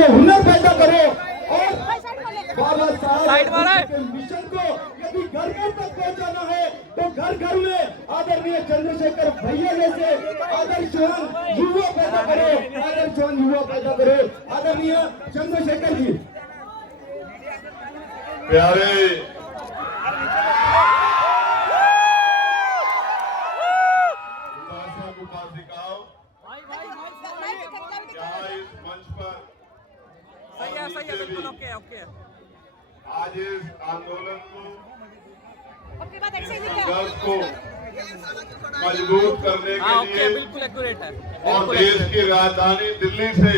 लिए हुनर पैदा करो और बाबा साहब के मिशन को यदि घर घर तक पहुंचाना है तो घर घर में आदरणीय चंद्रशेखर भैया जैसे आदर्शवान युवा पैदा करो, आदर्शवान युवा पैदा करो। आदरणीय चंद्रशेखर जी प्यारे उपासक उपासिकाओं, यहाँ इस मंच पर आज इस आंदोलन को, संघर्ष को मजबूत करने के लिए और देश की राजधानी दिल्ली से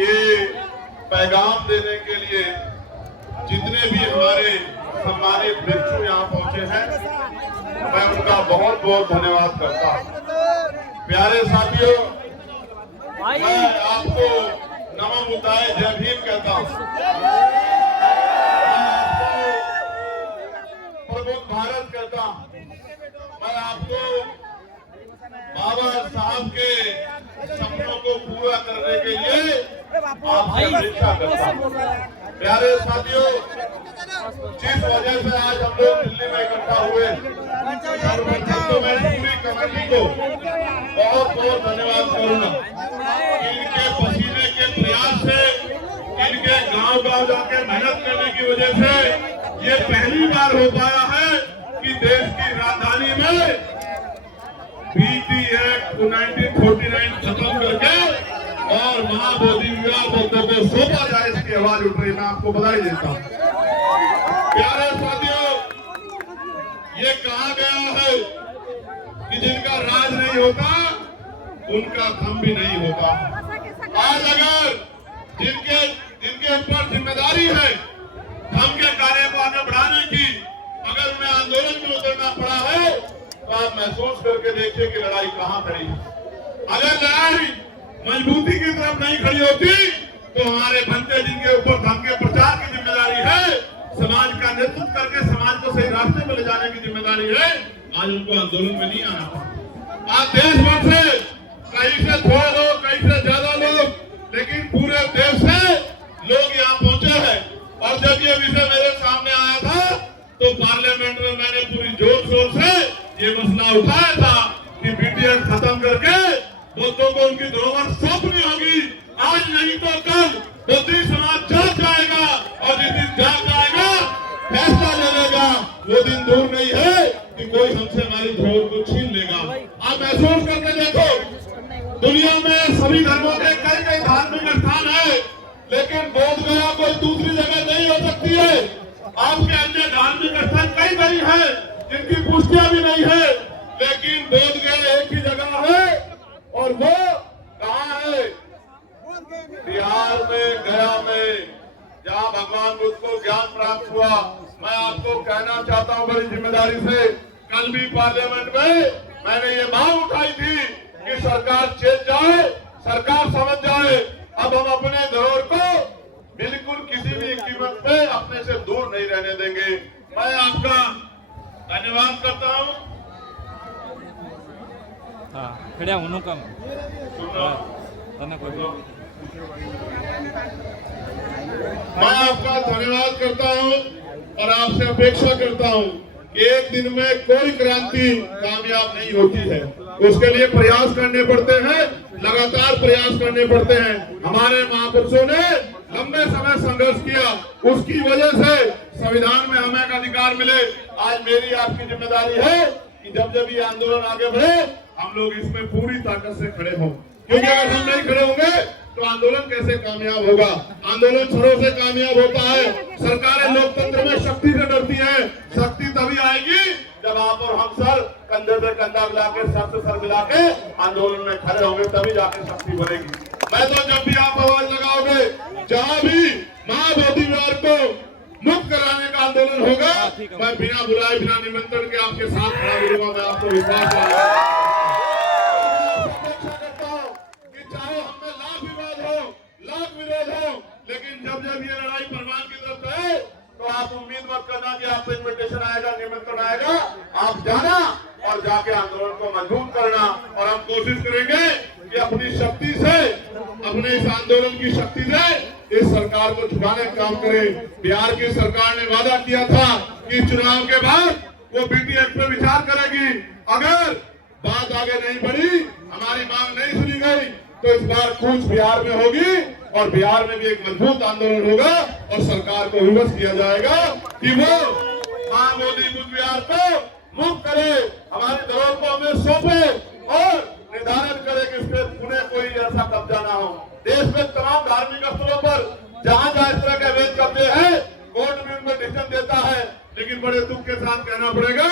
ये पैगाम देने के लिए जितने भी हमारे सम्मानित भिक्षु यहाँ पहुंचे हैं, मैं उनका बहुत बहुत धन्यवाद करता हूँ। प्यारे साथियों, मैं आपको नमो बुद्धाय जय भीम कहता हूँ। मैं आपको प्रबुद्ध भारत कहता हूँ। मैं आपको बाबा साहब के सपनों को पूरा करने के लिए आपसे अपेक्षा करता हूँ। प्यारे साथियों, जिस वजह से आज हम लोग दिल्ली में इकट्ठा हुए, सर्वप्रथम तो मैं पूरी कमेटी को बहुत बहुत धन्यवाद करूंगा। इनके पसीने के प्रयास से, इनके गांव गांव जाके मेहनत करने की वजह से ये पहली बार हो पाया है कि देश की राजधानी में बीटी एक्ट 1949 खत्म करके और महाबोधि विवाह बोलते को सौंपा जाए, इसकी आवाज उठ रही। मैं आपको बधाई देता हूँ। प्यारे साथियों, ये कहा गया है कि जिनका राज नहीं होता उनका धम भी नहीं होता। आज अगर जिनके ऊपर जिम्मेदारी है धम के कार्य को आगे बढ़ाने की, अगर उन्हें आंदोलन में उतरना पड़ा है तो आप महसूस करके देखिए कि लड़ाई कहाँ खड़ी है। अगर लड़ाई मजबूती की तरफ नहीं खड़ी होती तो हमारे बनते जिनके ऊपर धम के प्रचार की जिम्मेदारी है, समाज का नेतृत्व करके समाज को सही रास्ते में ले जाने की जिम्मेदारी है, आज उनको आंदोलन में नहीं आना पड़ा। आज देश भर से कहीं से थोड़े लोग, कहीं से ज्यादा लोग, लेकिन पूरे देश से लोग यहाँ पहुंचे हैं। और जब ये विषय मेरे सामने आया था तो पार्लियामेंट में मैंने पूरी जोर शोर से ये मसला उठाया था कि बीटीएस खत्म करके बुद्धों को उनकी धरोहर सौंपनी होगी। आज नहीं तो कल बुद्धि समाज जाग जाएगा और जिस दिन जाग जाएगा फैसला ले लेगा, वो दिन दूर नहीं है कि कोई हमसे हमारी धरोहर को छीन लेगा। आप महसूस करके देखो, दुनिया में सभी धर्मों के कई कई धार्मिक स्थान है, लेकिन बोध गया कोई दूसरी जगह नहीं हो सकती है। आपके अन्य धार्मिक स्थान कई कई है जिनकी पुष्टियां भी नहीं है, लेकिन बोध गया एक ही जगह है और वो कहाँ है? बिहार में, गया में, जहाँ भगवान बुद्ध को ज्ञान प्राप्त हुआ। मैं आपको कहना चाहता हूँ बड़ी जिम्मेदारी से, कल भी पार्लियामेंट में मैंने ये मांग उठाई थी कि सरकार चेत जाए, सरकार समझ जाए, अब हम अपने धरोहर को बिल्कुल किसी भी कीमत पे अपने से दूर नहीं रहने देंगे। मैं आपका धन्यवाद करता हूँ। खड़ा होने का मैं आपका धन्यवाद करता हूँ और आपसे अपेक्षा करता हूँ कि एक दिन में कोई क्रांति कामयाब नहीं होती है, उसके लिए प्रयास करने पड़ते हैं, लगातार प्रयास करने पड़ते हैं। हमारे महापुरुषों ने लंबे समय संघर्ष किया, उसकी वजह से संविधान में हमें एक अधिकार मिले। आज मेरी आपकी जिम्मेदारी है कि जब जब ये आंदोलन आगे बढ़े हम लोग इसमें पूरी ताकत से खड़े हों, क्योंकि अगर हम नहीं खड़े होंगे तो आंदोलन कैसे कामयाब होगा? आंदोलन सरों से कामयाब होता है। सरकारें लोकतंत्र में शक्ति से डरती हैं। शक्ति तभी आएगी जब आप और हम सर कंधे से कंधा मिला के, सर से सर मिला के आंदोलन में खड़े होंगे, तभी जाके शक्ति बनेगी। मैं तो जब भी आप आवाज लगाओगे, जहाँ भी महाबोधि विहार को मुक्त कराने का आंदोलन होगा, मैं बिना बुलाए, बिना निमंत्रण के आपके साथ खड़ा मिलूंगा। मैं आपको विश्वास लेकिन जब जब ये लड़ाई परवान की तरफ है तो आप उम्मीद मत करना कि आपको इन्विटेशन आएगा, निमंत्रण आएगा। आप जाना और जाके आंदोलन को मजबूत करना, और हम कोशिश करेंगे कि अपनी शक्ति से अपने इस आंदोलन की शक्ति से इस सरकार को छुड़ाने का काम करे। बिहार की सरकार ने वादा किया था कि चुनाव के बाद वो बीटी एक्ट पर विचार करेगी। अगर बात आगे नहीं बढ़ी, हमारी मांग नहीं सुनी गई, तो इस बार कूच बिहार में होगी और बिहार में भी एक मजबूत आंदोलन होगा और सरकार को विवश किया जाएगा कि वो महाबोधि बुद्ध विहार को मुक्त करे, हमारी धरोहर को हमें सौंपे और निर्धारण करे कि इसके पुणे कोई ऐसा कब्जा ना हो। देश में तमाम धार्मिक स्थलों पर जहां जहां इस तरह के अवैध कब्जे हैं, कोर्ट भी उनको डिसीजन देता है, लेकिन बड़े दुख के साथ कहना पड़ेगा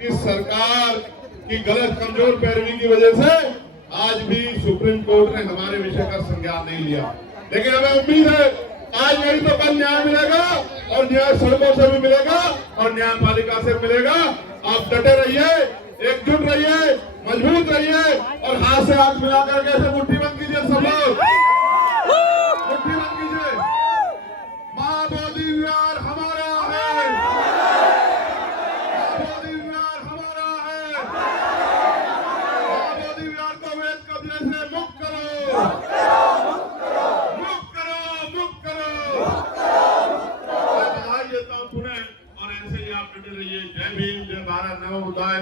कि सरकार की गलत कमजोर पैरवी की वजह से आज भी सुप्रीम कोर्ट ने हमारे विषय का संज्ञान नहीं लिया। लेकिन हमें उम्मीद है आज नहीं तो कल न्याय मिलेगा और न्याय सड़कों से भी मिलेगा और न्यायपालिका से मिलेगा। आप डटे रहिए, एकजुट रहिए, मजबूत रहिए और हाथ से हाथ मिलाकर के ऐसे मुट्ठी बंद कीजिए। सब लोग मुट्ठी बंद कीजिए। महाबोधि विहार हमारा है, महाबोधि विहार हमारा है, महाबोधि विहार को अवैध कब्जे से मुक्त करो, मुक्त करो, मुक्त करो। मैं आज देता हूँ पुणे और ऐसे ही आप डटे रहिए। जय भीम, जय भारत, नमो बुद्धाय,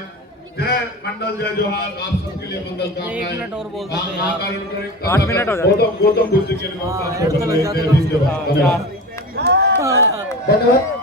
जय मंडल, जय जोहार। आप सबके लिए मंगल कामनाएं। 1 मिनट और बोल देते हैं। हैं 8 मिनट हो जाए। गौतम बुद्ध के लिए हाँ, जय भीम, जय भारत। धन्यवाद।